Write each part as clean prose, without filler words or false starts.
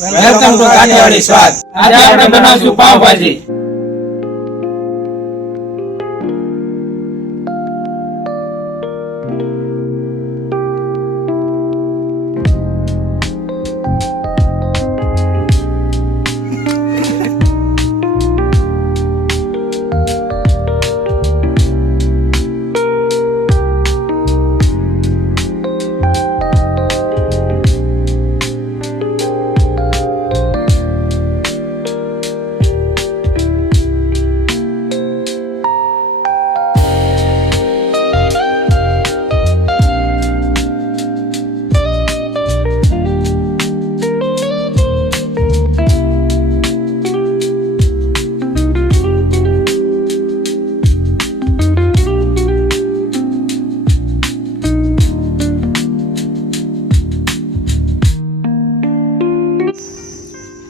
Welcome to Kathiawadi સ્વાદ. આજે આપણે બનાવશું પાવભાજી.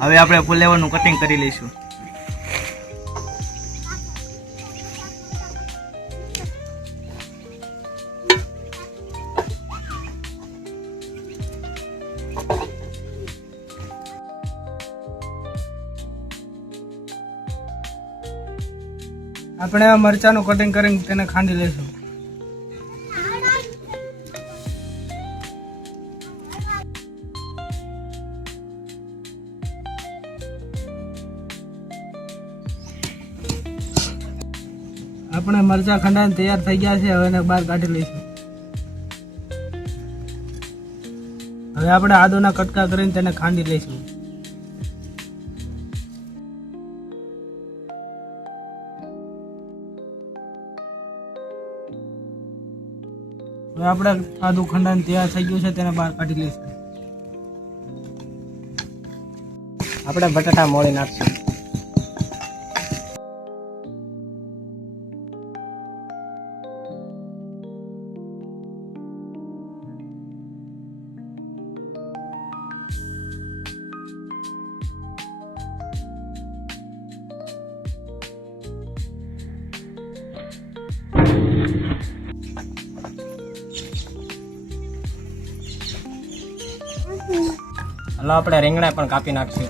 હવે આપણે ફુલેવરનું કટિંગ કરી લઈશું. આપણે આ મરચાનું કટિંગ કરીને તેને ખાંડી લઈશું. આપણે મરચા ખંડાઈને તૈયાર થઈ ગયા છે. હવે એને બહાર કાઢી લઈશું. હવે આપણે આદુના કટકા કરીને તેને ખાંડી લઈશું. હવે આપણે આદુ ખંડાઈને તૈયાર થઈ ગયું છે, તેને બહાર કાઢી લઈશું. આપણે બટાટા મોળી નાખશું. હલો, આપણે રીંગણા પણ કાપી નાખશું.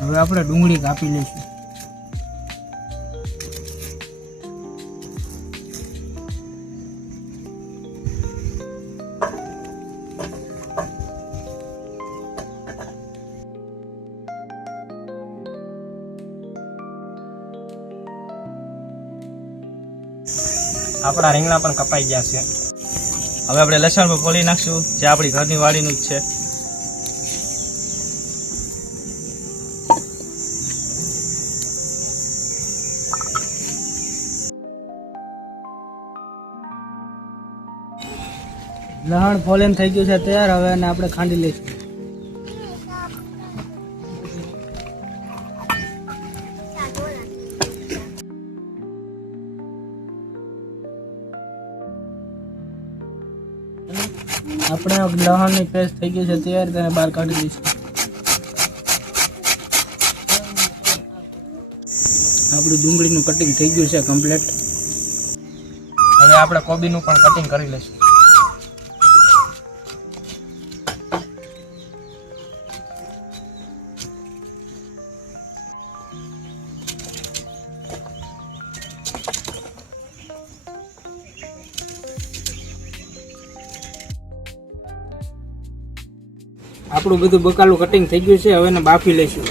હવે આપણે ડુંગળી કાપી લઈશું. આપણા રીંગણા પણ કપાઈ ગયા છે. હવે આપણે લસણ પણ ફોલી નાખશું, જે આપણી ઘરની વાડીનું જ છે. લસણ ફોલીને થઈ ગયું છે તૈયાર. હવે એને આપણે ખાંડી લઈશું. આપણે લસણની પેસ્ટ થઈ ગઈ છે તૈયાર, તેને બહાર કાઢી દઈશું. આપણું ડુંગળીનું કટિંગ થઈ ગયું છે કમ્પ્લીટ. હવે આપણે કોબીનું પણ કટિંગ કરી લઈશું. આપણું બધું બકાલું કટિંગ થઈ ગયું છે. હવે એને બાફી લઈશું.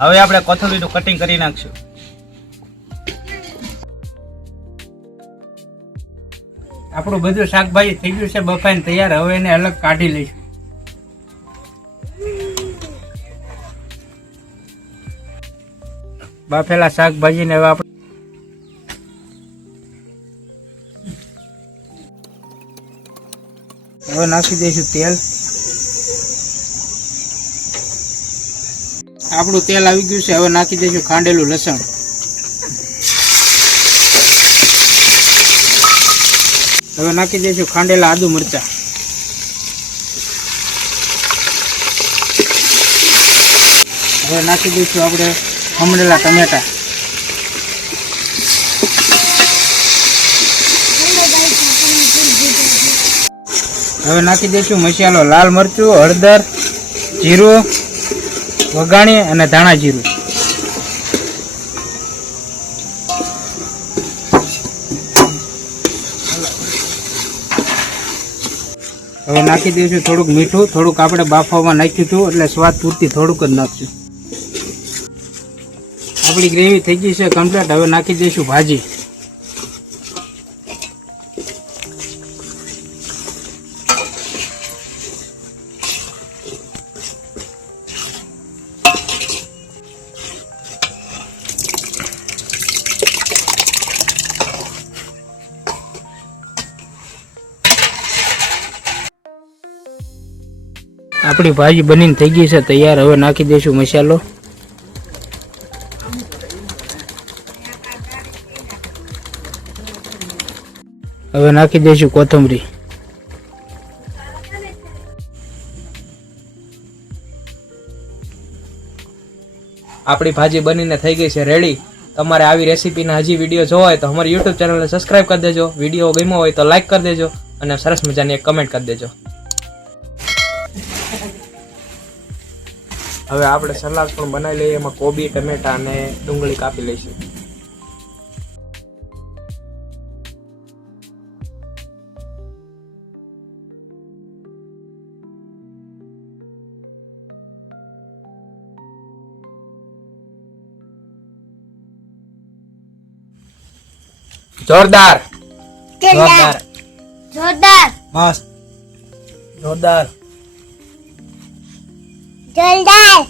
હવે આપણે કોથમીરનું કટિંગ કરી નાખશું. આપણું બધું શાકભાજી થઈ ગયું છે બફાઈને તૈયાર. હવે એને અલગ કાઢી લઈશું. બાફેલા શાકભાજીને હવે આપણે હવે નાખી દઈશું તેલ. આપણું તેલ આવી ગયું છે. હવે નાખી દઈશું ખાંડેલું લસણ. હવે નાખી દઈશું ખાંડેલા આદુ મરચા. હવે નાખી દઈશું આપણે ખમણેલા ટમેટા. હવે નાખી દઈશું મસાલો, લાલ મરચું, હળદર, જીરું, વઘાણી અને ધાણા જીરું. હવે નાખી દઈશું થોડુંક મીઠું. થોડુંક આપણે બાફવામાં નાખ્યું હતું એટલે સ્વાદ પૂરતી થોડુંક જ નાખશું. આપણી ગ્રેવી થઈ ગઈ છે કમ્પ્લીટ. હવે નાખી દઈશું ભાજી. આપણી ભાજી બનીને થઈ ગઈ છે તૈયાર. હવે નાખી દઈશું મસાલો. હવે નાખી દઈશું કોથમરી. આપણી ભાજી બનીને થઈ ગઈ છે રેડી. તમારે આવી રેસીપીના હજી વિડીયો જોવા હોય તો અમારી યુટ્યુબ ચેનલને સબસ્ક્રાઇબ કરી દેજો. વિડીયો ગમ્યો હોય તો લાઈક કરી દેજો અને સરસ મજાની એક કમેન્ટ કરી દેજો. હવે આપણે સલાડ પણ બનાવી લઈએ. એમાં કોબી, ટમેટા અને ડુંગળી કાપી લઈશું. જોરદાર જોરદાર જોરદાર મસ્ત જોરદાર જોરદાર